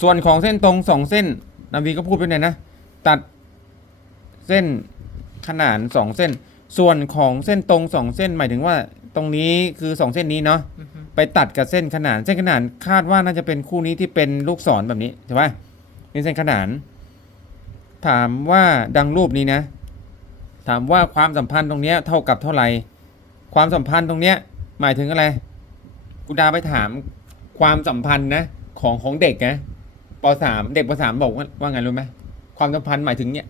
ส่วนของเส้นตรงสองเส้นนาวีก็พูดไปไหนนะ ตัดเส้นขนานสองเส้น ส่วนของเส้นตรงสองเส้นหมายถึงว่าตรงนี้คือสองเส้นนี้เนาะอือฮึไปตัดกับเส้นขนาน เส้นขนานคาดว่าน่าจะเป็นคู่นี้ที่เป็นลูกศรแบบนี้ใช่ไหมเป็นเส้นขนาน ถามว่าดังรูปนี้นะ ถามว่าความสัมพันธ์ตรงเนี้ยเท่ากับเท่าไหร่ความสัมพันธ์ตรงเนี้ยหมายถึงอะไรกูดาไปถามความสัมพันธ์นะของของเด็กนะ ปสามเด็กปสามบอกว่าว่าไงรู้ไหมความสัมพันธ์หมายถึงเนี่ย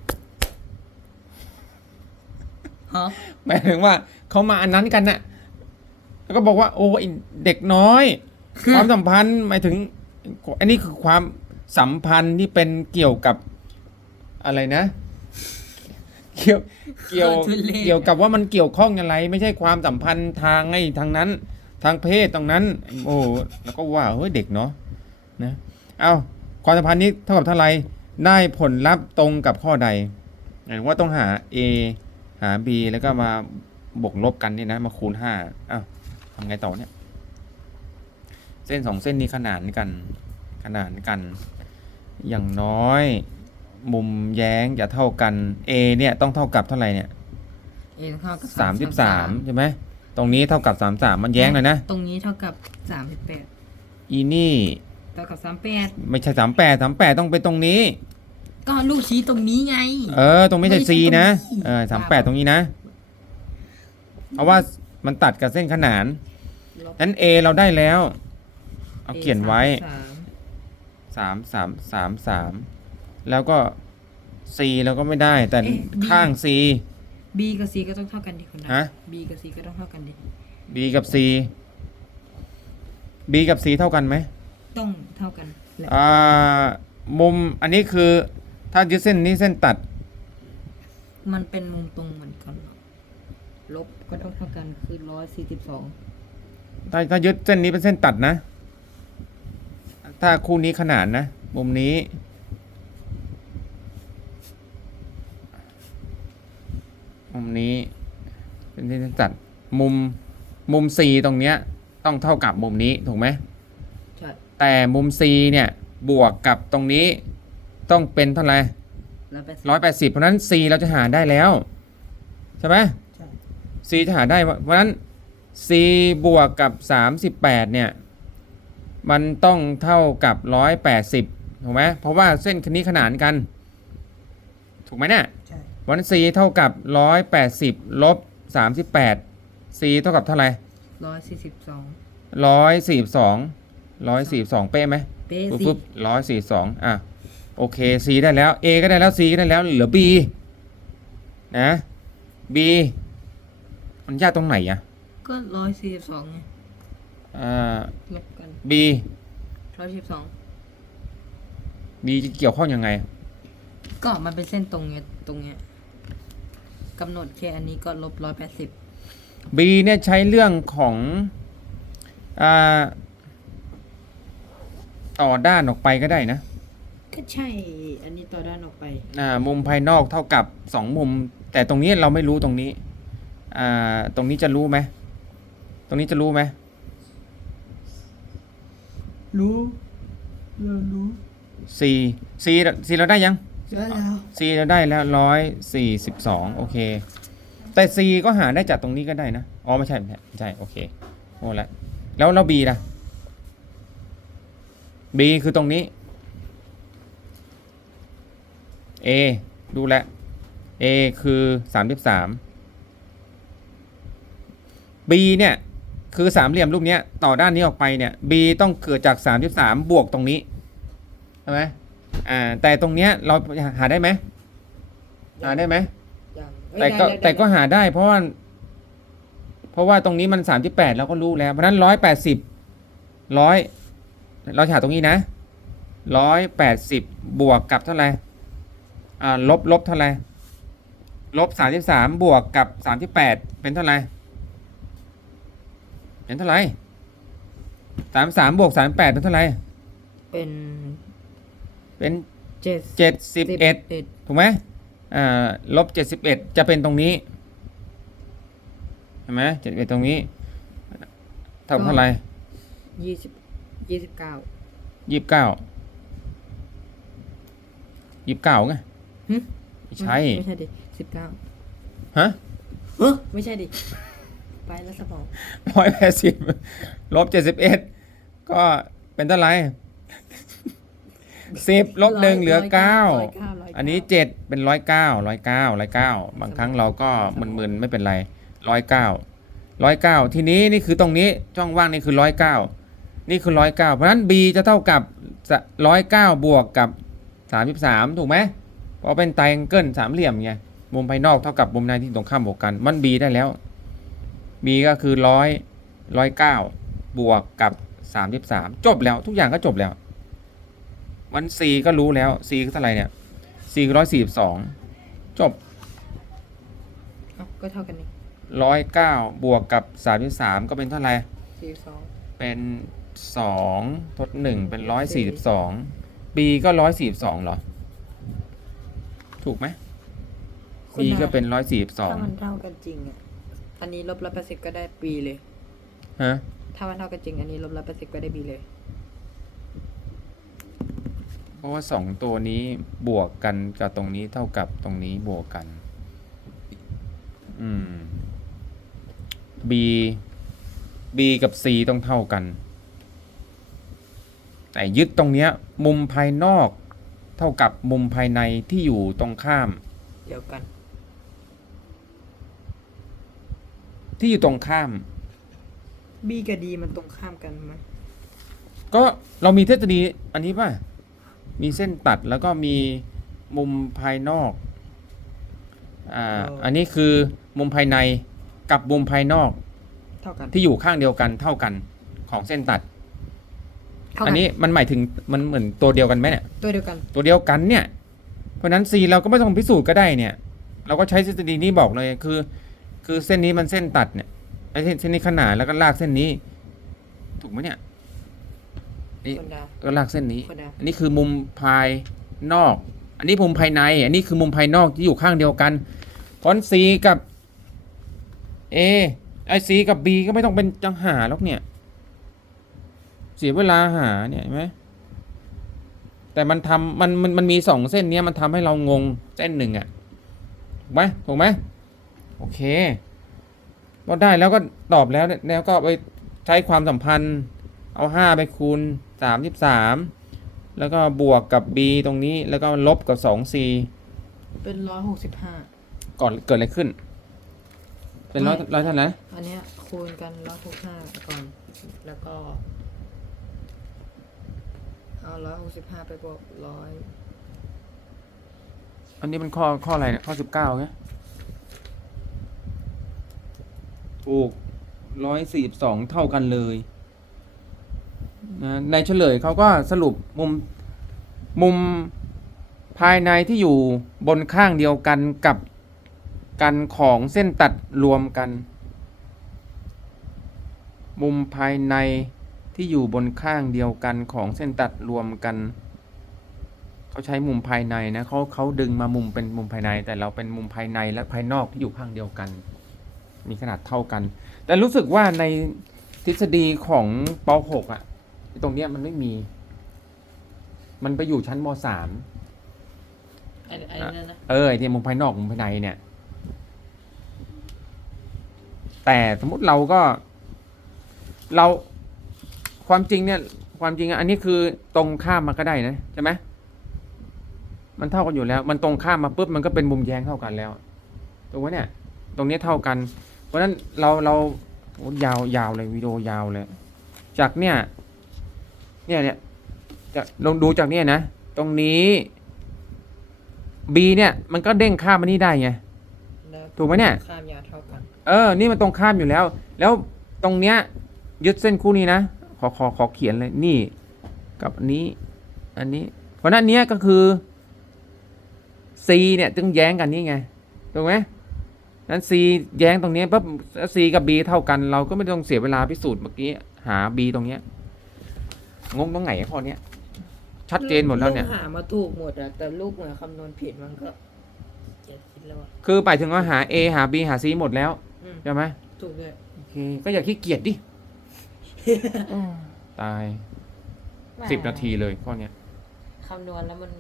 ฮะหมายถึงว่าเขามาอันนั้นกันน่ะ แล้วก็บอกว่า โอ้ยเด็กน้อย ความสัมพันธ์หมายถึง อันนี้คือความสัมพันธ์ที่เป็นเกี่ยวกับอะไรนะ เกี่ยวเกี่ยวทุเรศเกี่ยวกับว่ามันเกี่ยวข้องอะไร ไม่ใช่ความสัมพันธ์ทางไอ้ทางนั้น ทางเพศตรงนั้น โอ้แล้วก็ว่าเฮ้ยเด็กเนาะนะ เอา ความสัมพันธ์นี้เท่ากับเท่าไหร่ได้ผลลัพธ์ตรงกับข้อใดหมายถึงว่าต้องหา A หา B แล้วก็มาบวกลบกันนี่นะ มาคูณห้าอ้าวทำไงต่อเนี่ย เส้นสองเส้นนี้ขนานกัน ขนานกัน อย่างน้อย มุมแย้งจะเท่ากัน A เนี่ยต้องเท่ากับเท่าไหร่เนี่ยเอเท่ากับสามสิบสามใช่ไหมตรงนี้เท่ากับสามสามมันแย้งเลยนะ ตรงนี้เท่ากับสามสิบแปดอีนี่ เท่ากับสามแปดไม่ใช่สามแปดสามแปดต้องเป็นตรงนี้ ก็ลูกชี้ตรงนี้ไง เออ ตรงไม่ใช่ไม่ใช่ C นะตรงนี้เออสามแปดตรงนี้นะเพราะว่ามันตัดกับเส้นขนานลบนั้น A เราได้แล้ว เอาเขียนไว้สามสามสามสามสามแล้วก็ C เราก็ไม่ได้ แต่เอ๊ะ B ข้าง C B กับ C ก็ต้องเท่ากันดิคุณดาฮะ B กับ C ก็ต้องเท่ากันดิ B กับ C B กับ C เท่ากันไหม ต้องเท่ากันแหละอ่ามุมอันนี้คือถ้ายึดเส้นนี้เส้นตัด มันเป็นมุมตรงเหมือนกันเหรอลบก็ต้องเท่ากันคือร้อยสี่สิบสองถ้าถ้ายึดเส้นนี้เป็นเส้นตัดนะ ถ้าคู่นี้ขนานนะ มุมนี้ มุมนี้ เป็นเส้นตัด มุมมุม C ตรงเนี้ย ต้องเท่ากับมุมนี้ ถูกไหมใช่ แต่มุม C เนี่ยบวกกับตรงนี้ต้องเป็นเท่าไหร่แล้วไปร้อยแปดสิบเพราะฉะนั้น C เราจะหาได้แล้ว ใช่ไหมใช่ C จะหาได้เพราะฉะนั้น C บวกกับ 38 เนี่ย มันต้องเท่ากับ 180 ถูกไหมเพราะว่าเส้นคันนี้ขนานกัน ถูกไหมเนี่ยใช่วัน C เท่ากับ 180 ลบ 38 C เท่ากับเท่าไหร่ ร้อยสี่สิบสอง142 142เป๊ะไหมเป๊ะปึ๊บสิปึ๊บร้อยสี่สองอะโอเค C ได้แล้ว A ก็ได้แล้ว C ก็ได้แล้วเหลือ B นะ B มันยากตรงไหนอะก็ร้อยสี่สิบสองไงอ่า ลบกัน B ร้อยสิบสอง B จะเกี่ยวข้องยังไง ก็มันเป็นเส้นตรงเนี้ยตรงเนี้ยกำหนดแค่อันนี้ก็ลบร้อยแปดสิบ B เนี่ยใช้เรื่องของอ่า ต่อด้านออกไปก็ได้นะ ก็ใช่ อันนี้ต่อด้านออกไป อ่า มุมภายนอกเท่ากับสองมุม แต่ตรงนี้เราไม่รู้ตรงนี้ อ่า ตรงนี้จะรู้ไหม ตรงนี้จะรู้ไหม รู้เรารู้ C C C เราได้ยังได้แล้ว C เราได้แล้วร้อยสี่สิบสองโอเค แต่ C ก็หาได้จากตรงนี้ก็ได้นะ อ๋อ ไม่ใช่ ไม่ใช่ไม่ใช่โอเคโอ้ละแล้วเรา B ล่ะ B คือตรงนี้ A ดูแล A คือ 33 B เนี่ย คือสามเหลี่ยมรูปนี้ต่อด้านนี้ออกไปเนี่ย B ต้องเกิดจาก 33 บวกตรงนี้ใช่ไหมอ่าแต่ตรงเนี้ยเราหาได้ไหมหาได้ไหมแต่ก็แต่ก็หาได้ เพราะว่า เพราะว่าตรงนี้มัน 38เราก็รู้แล้ว เพราะนั้น 180 100 เราจะหาตรงนี้นะร้อยแปดสิบบวกกับเท่าไหร่อ่าลบลบเท่าไหร่ลบสามสิบสามบวกกับสามที่แปดเป็นเท่าไหร่เป็นเท่าไหร่สามสามบวกสามแปดเป็นเท่าไหร่เป็นเป็นเจ็ดเจ็ดสิบเอ็ดเอ็ดถูกไหมอ่าลบเจ็ดสิบเอ็ดจะเป็นตรงนี้เห็นไหมเจ็ดสิบเอ็ดตรงนี้เท่ากับเท่าไหร่ยี่สิบ ยี่สิบเก้ายี่สิบเก้ายี่สิบเก้าไงหึไม่ใช่ไม่ใช่ดิสิบเก้าฮะเฮ้ไม่ใช่ดิ ไปแล้วสมองร้อยแปดสิบลบเจ็ดสิบเอ็ดก็เป็นเท่าไหร่สิบลบหนึ่งเหลือเก้าร้อยเก้าร้อยเก้าอันนี้เจ็ดเป็นร้อยเก้าร้อยเก้าร้อยเก้าบางครั้งเราก็มึนๆไม่เป็นไรร้อยเก้าร้อยเก้าทีนี้นี่คือตรงนี้ช่องว่างนี่คือร้อยเก้า นี่คือร้อยเก้าเพราะฉะนั้น b จะเท่ากับร้อยเก้าบวกกับสามสิบสามถูกไหมเพราะเป็นไตรแองเกิลสามเหลี่ยมไงมุมภายนอกเท่ากับมุมในที่ตรงข้ามบวกกันมัน b ได้แล้ว b ก็คือร้อยร้อยเก้าบวกกับสามสิบสามจบแล้วทุกอย่างก็จบแล้ว มัน c ก็รู้แล้ว c คือเท่าไหร่เนี่ย c คือร้อยสี่สิบสองจบเอ้าก็เท่ากันนี่ร้อยเก้าบวกกับสามสิบสามก็เป็นเท่าไหร่สี่สอง เป็นสองทดหนึ่งเป็นร้อยสี่สิบสอง b ก็ร้อยสี่สิบสองเหรอ ถูกไหม b ก็เป็นร้อยสี่สิบสองถ้ามันเท่ากันจริงอะ อันนี้ลบร้อยแปดสิบก็ได้ปีเลย ฮะ ถ้ามันเท่ากันจริง อันนี้ลบร้อยแปดสิบก็ได้บีเลย เพราะว่าสองตัวนี้บวกกันกับตรงนี้เท่ากับตรงนี้บวกกัน อืม b b กับ c ต้องเท่ากันแต่ยึดตรงเนี้ยมุมภายนอก เท่ากับมุมภายในที่อยู่ตรงข้าม เดียวกัน ที่อยู่ตรงข้าม B กับ D มันตรงข้ามกันไหมก็เรามีทฤษฎีอันนี้ป่ะ มีเส้นตัดแล้วก็มีมุมภายนอกอ่าอันนี้คือมุมภายในกับมุมภายนอก เท่ากันที่อยู่ข้างเดียวกันเท่ากันของเส้นตัด เท่ากัอันนี้มันหมายถึงมันเหมือนตัวเดียวกันไหมเนี่ย ตัวเดียวกัน ตัวเดียวกันเนี่ย เพราะฉะนั้น C เราก็ไม่ต้องพิสูจน์ก็ได้เนี่ย เราก็ใช้ทฤษฎีนี้บอกเลยคือ คือเส้นนี้มันเส้นตัดเนี่ยไอ้เส้นเส้นนี้ขนานแล้วก็ลากเส้นนี้ ถูกไหมเนี่ย นี่ คนดาว ก็ลากเส้นนี้ คนดาวอันนี้คือมุมภายนอก อันนี้มุมภายใน อันนี้คือมุมภายนอกที่อยู่ข้างเดียวกันเพราะฉะนั้น C กับ A ไอ C กับ B ก็ไม่ต้องเป็นจังหาหรอกเนี่ย เสียเวลาหาเนี่ยเห็นไหมแต่มันทำมันมันมันมีสองเส้นเนี้ยมันทำให้เรางงเส้นหนึ่งอะถูกไหมถูกไหมโอเคก็ได้แล้วก็ตอบแล้วเนี่ยแล้วก็ไปใช้ความสัมพันธ์เอาห้าไปคูณสามสิบสามแล้วก็บวกกับ b ตรงนี้แล้วก็ลบกับสอง c เป็นร้อยหกสิบห้าก่อนเกิดอะไรขึ้น เป็นร้อยไม่ร้อยเท่าไหร่อันเนี้ยคูณกันร้อยหกห้าก่อน แล้วก็ เอาร้อยหกสิบห้าไปบวกร้อยอันนี้เป็นข้อข้ออะไรเนี่ยข้อสิบเก้าไงถูกร้อยสี่สิบสองเท่ากันเลยนะในเฉลยเขาก็สรุปมุมมุมภายในที่อยู่บนข้างเดียวกันกับ กันของเส้นตัดรวมกัน มุมภายในที่อยู่บนข้างเดียวกันของเส้นตัดรวมกัน เขาใช้มุมภายในนะเขาเขาดึงมามุมเป็นมุมภายใน แต่เราเป็นมุมภายในและภายนอกที่อยู่ข้างเดียวกัน มีขนาดเท่ากัน แต่รู้สึกว่าในทฤษฎีของป .6 อะตรงเนี้ยมันไม่มี มันไปอยู่ชั้นม .3 ไอ้ไอ้นั่นนะเออไอที่มุมภายนอกมุมภายในเนี่ย แต่สมมติเราก็ เราความจริงเนี่ย ความจริงอะอันนี้คือตรงข้ามมาก็ได้นะใช่ไหมมันเท่ากันอยู่แล้ว มันตรงข้ามมาปุ๊บมันก็เป็นมุมแย้งเท่ากันแล้วถูกไหมเนี่ย ตรงเนี้ยเท่ากัน เพราะฉะนั้นเราเราโอ้ยาวยาวเลยวิดีโอยาวเลย จากเนี่ย เนี่ยเนี่ยจะลองดูจากเนี่ยนะ ตรงนี้ B เนี่ย มันก็เด้งข้ามมานี่ได้ไงแล้วถูกไหมเนี่ย ข้ามยาวเท่ากัน เออ นี่มันตรงข้ามอยู่แล้ว แล้วตรงเนี้ยยึดเส้นคู่นี้นะ ขอขอขอเขียนเลยนี่ กับอันนี้ อันนี้ เพราะฉะนั้นเนี้ยก็คือ C เนี่ยจึงแย้งกันนี่ไงถูกไหมนั้น C แย้งตรงเนี้ยปั๊บ C กับ B เท่ากัน เราก็ไม่ต้องเสียเวลาพิสูจน์เมื่อกี้หา B ตรงเนี้ยงงตรงไหนข้อเนี้ยชัดเจนหมดแล้วเนี่ยลูกหามาถูกหมดอะแต่ลูกเหมือนคำนวณผิดมันก็เจ็ดคิดแล้วอะคือไปถึงว่าหา A หา B หา C หมดแล้วอืม ใช่ไหมถูกเลยโอเค ก็อย่าขี้เกียจดิตายสิบนาทีเลยข้อเนี้ย คำนวณแล้วมัน